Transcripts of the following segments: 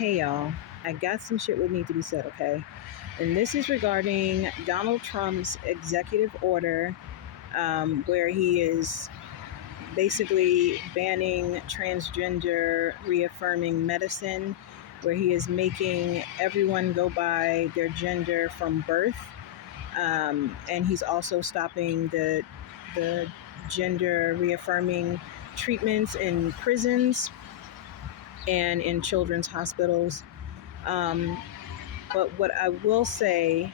Hey y'all, I got some shit would need to be said, okay? And this is regarding Donald Trump's executive order, where he is basically banning transgender reaffirming medicine, where he is making everyone go by their gender from birth. And he's also stopping the gender reaffirming treatments in prisons and in children's hospitals. But what I will say,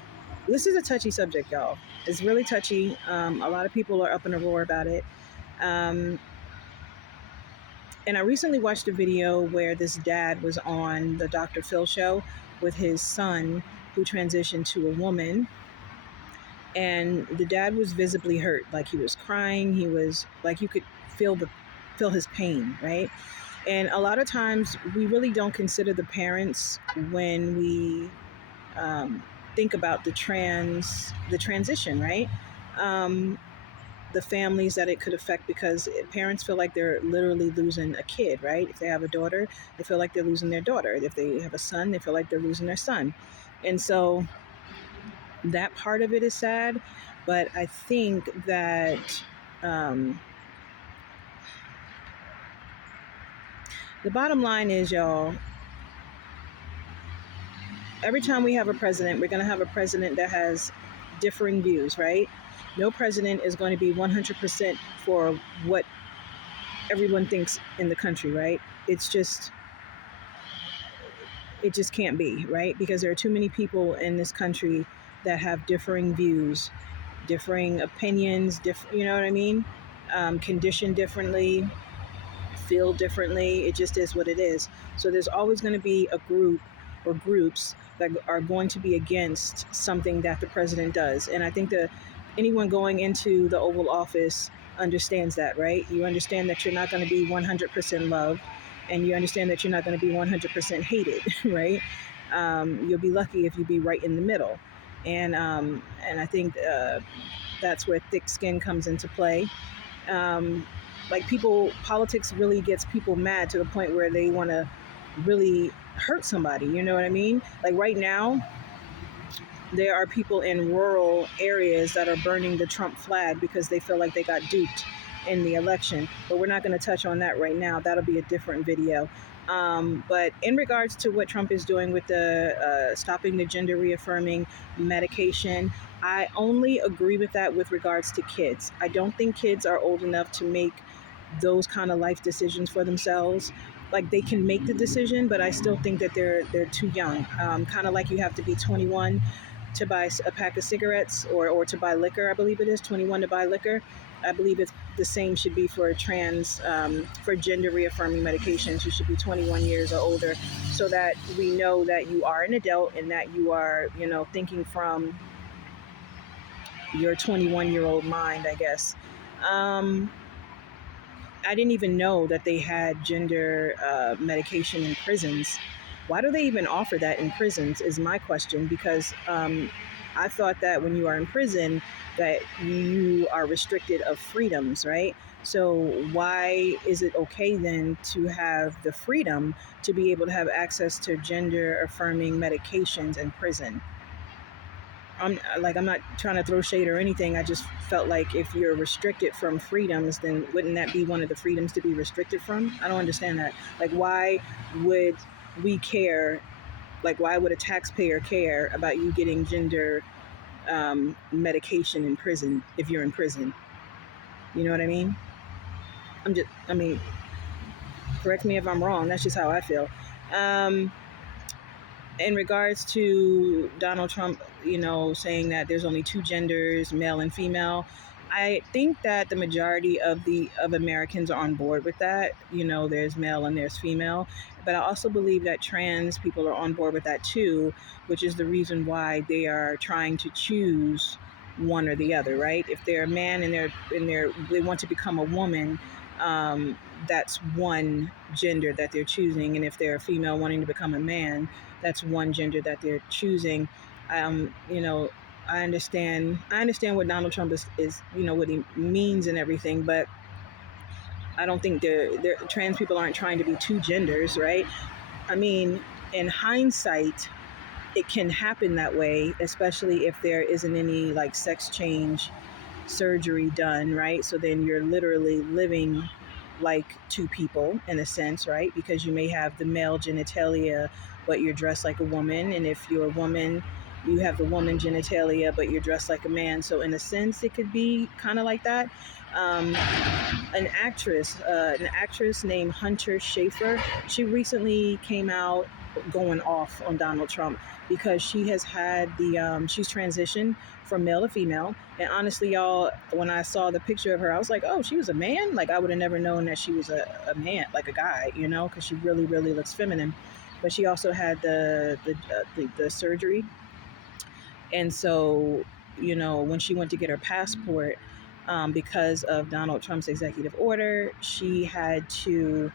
this is a touchy subject, y'all. It's really touchy. A lot of people are up in a roar about it. And I recently watched a video where this dad was on the Dr. Phil show with his son who transitioned to a woman. And the dad was visibly hurt, like he was crying. He was like, you could feel his pain, right? And a lot of times we really don't consider the parents when we think about the transition, right? The families that it could affect, because parents feel like they're literally losing a kid, right? If they have a daughter, they feel like they're losing their daughter. If they have a son, they feel like they're losing their son. And so that part of it is sad, but I think that the bottom line is, y'all, every time we have a president, we're going to have a president that has differing views, right? No president is going to be 100% for what everyone thinks in the country, right? It just can't be, right? Because there are too many people in this country that have differing views, differing opinions, you know what I mean? Conditioned differently, feel differently. It just is what it is. So there's always going to be a group or groups that are going to be against something that the president does. And I think that anyone going into the Oval Office understands that, right? You understand that you're not going to be 100% loved, and you understand that you're not going to be 100% hated, right? You'll be lucky if you be right in the middle. And I think that's where thick skin comes into play. Politics really gets people mad to the point where they want to really hurt somebody. You know what I mean? Like right now, there are people in rural areas that are burning the Trump flag because they feel like they got duped in the election. But we're not going to touch on that right now. That'll be a different video. But in regards to what Trump is doing with the stopping the gender reaffirming medication, I only agree with that with regards to kids. I don't think kids are old enough to make those kind of life decisions for themselves. Like, they can make the decision, but I still think that they're too young. Kind of like you have to be 21 to buy a pack of cigarettes or to buy liquor. I believe it is 21 to buy liquor. I believe it's the same should be for for gender reaffirming medications. You should be 21 years or older, so that we know that you are an adult and that you are, thinking from your 21-year-old mind, I guess. I didn't even know that they had gender medication in prisons. Why do they even offer that in prisons is my question, because I thought that when you are in prison that you are restricted of freedoms, right? So why is it okay then to have the freedom to be able to have access to gender affirming medications in prison? I'm not trying to throw shade or anything. I just felt like if you're restricted from freedoms, then wouldn't that be one of the freedoms to be restricted from? I don't understand that. Like, why would we care? Like, why would a taxpayer care about you getting gender medication in prison if you're in prison? You know what I mean? Correct me if I'm wrong. That's just how I feel. In regards to Donald Trump, saying that there's only two genders, male and female, I think that the majority of Americans are on board with that. There's male and there's female. But I also believe that trans people are on board with that too, which is the reason why they are trying to choose one or the other, right? If they're a man and they want to become a woman, that's one gender that they're choosing. And if they're a female wanting to become a man, that's one gender that they're choosing. I understand what Donald Trump is what he means and everything, but I don't think trans people aren't trying to be two genders, right? I mean, in hindsight, it can happen that way, especially if there isn't any like sex change surgery done, right? So then you're literally living like two people in a sense, right? Because you may have the male genitalia, but you're dressed like a woman. And if you're a woman, you have the woman genitalia, but you're dressed like a man. So in a sense, it could be kind of like that. Um, an actress named Hunter Schafer, she recently came out going off on Donald Trump because she has had she's transitioned from male to female. And honestly, y'all, when I saw the picture of her, I was like, oh, she was a man? Like, I would have never known that she was a man, like a guy, because she really, really looks feminine. But she also had the surgery. And so, when she went to get her passport, because of Donald Trump's executive order, she had to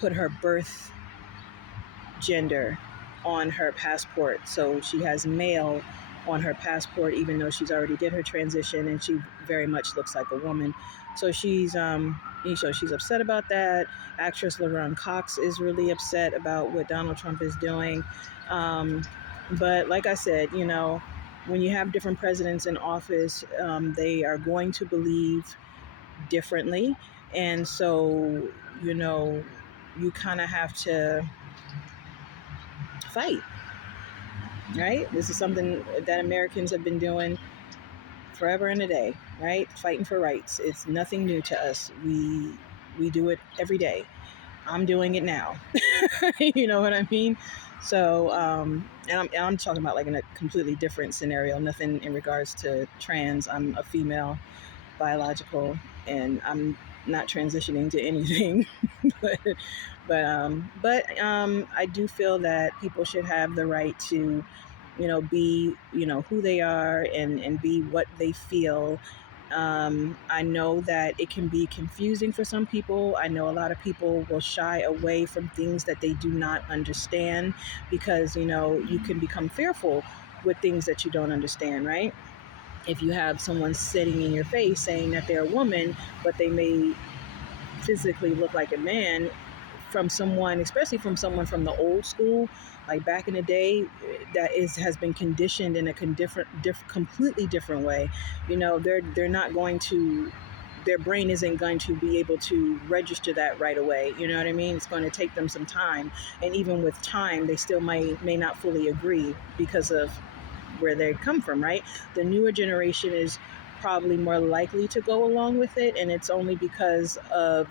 put her birth gender on her passport. So she has male on her passport, even though she's already did her transition and she very much looks like a woman. So she's she's upset about that. Actress Laverne Cox is really upset about what Donald Trump is doing. But like I said, when you have different presidents in office, they are going to believe differently. And so, you kind of have to fight, right? This is something that Americans have been doing forever and a day, right? Fighting for rights. It's nothing new to us. We do it every day. I'm doing it now. You know what I mean? So, and I'm talking about like in a completely different scenario. Nothing in regards to trans. I'm a female, biological, and I'm not transitioning to anything. but I do feel that people should have the right to, be, who they are and be what they feel. I know that it can be confusing for some people. I know a lot of people will shy away from things that they do not understand because, you can become fearful with things that you don't understand, right? If you have someone sitting in your face saying that they're a woman, but they may physically look like a man, from someone, especially from someone from the old school, like back in the day, that has been conditioned in a completely different way. They're not going to. Their brain isn't going to be able to register that right away. You know what I mean? It's going to take them some time, and even with time, they still may not fully agree because of where they come from. Right? The newer generation is probably more likely to go along with it, and it's only because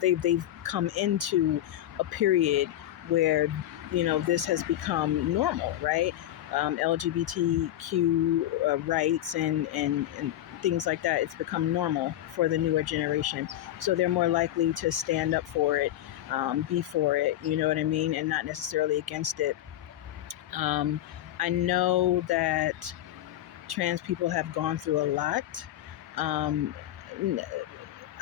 they've come into a period where this has become normal, right? LGBTQ rights and things like that. It's become normal for the newer generation, so they're more likely to stand up for it, be for it. You know what I mean, and not necessarily against it. I know that trans people have gone through a lot. Um,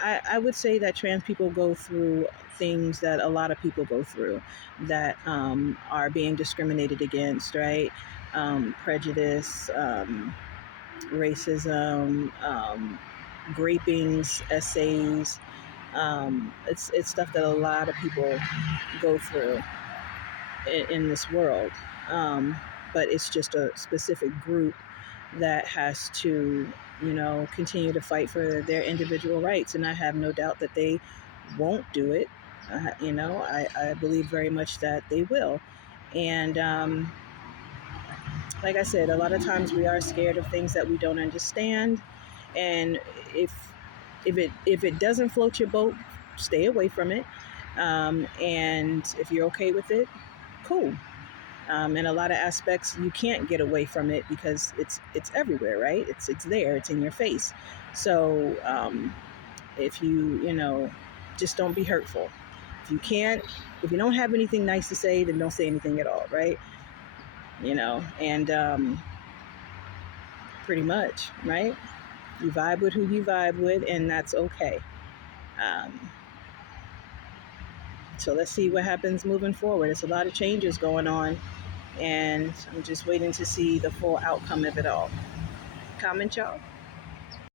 I would say that trans people go through things that a lot of people go through that are being discriminated against, right? Prejudice, racism, grapings, essays. It's stuff that a lot of people go through in this world. But it's just a specific group that has to, continue to fight for their individual rights. And I have no doubt that they won't do it. I believe very much that they will. And like I said, a lot of times we are scared of things that we don't understand. And if it doesn't float your boat, stay away from it. And if you're okay with it, cool. In a lot of aspects, you can't get away from it because it's everywhere, right? It's there. It's in your face. So if you just don't be hurtful. If you don't have anything nice to say, then don't say anything at all, right? And pretty much, right? You vibe with who you vibe with, and that's okay. So let's see what happens moving forward. It's a lot of changes going on, and I'm just waiting to see the full outcome of it all. Comment, y'all.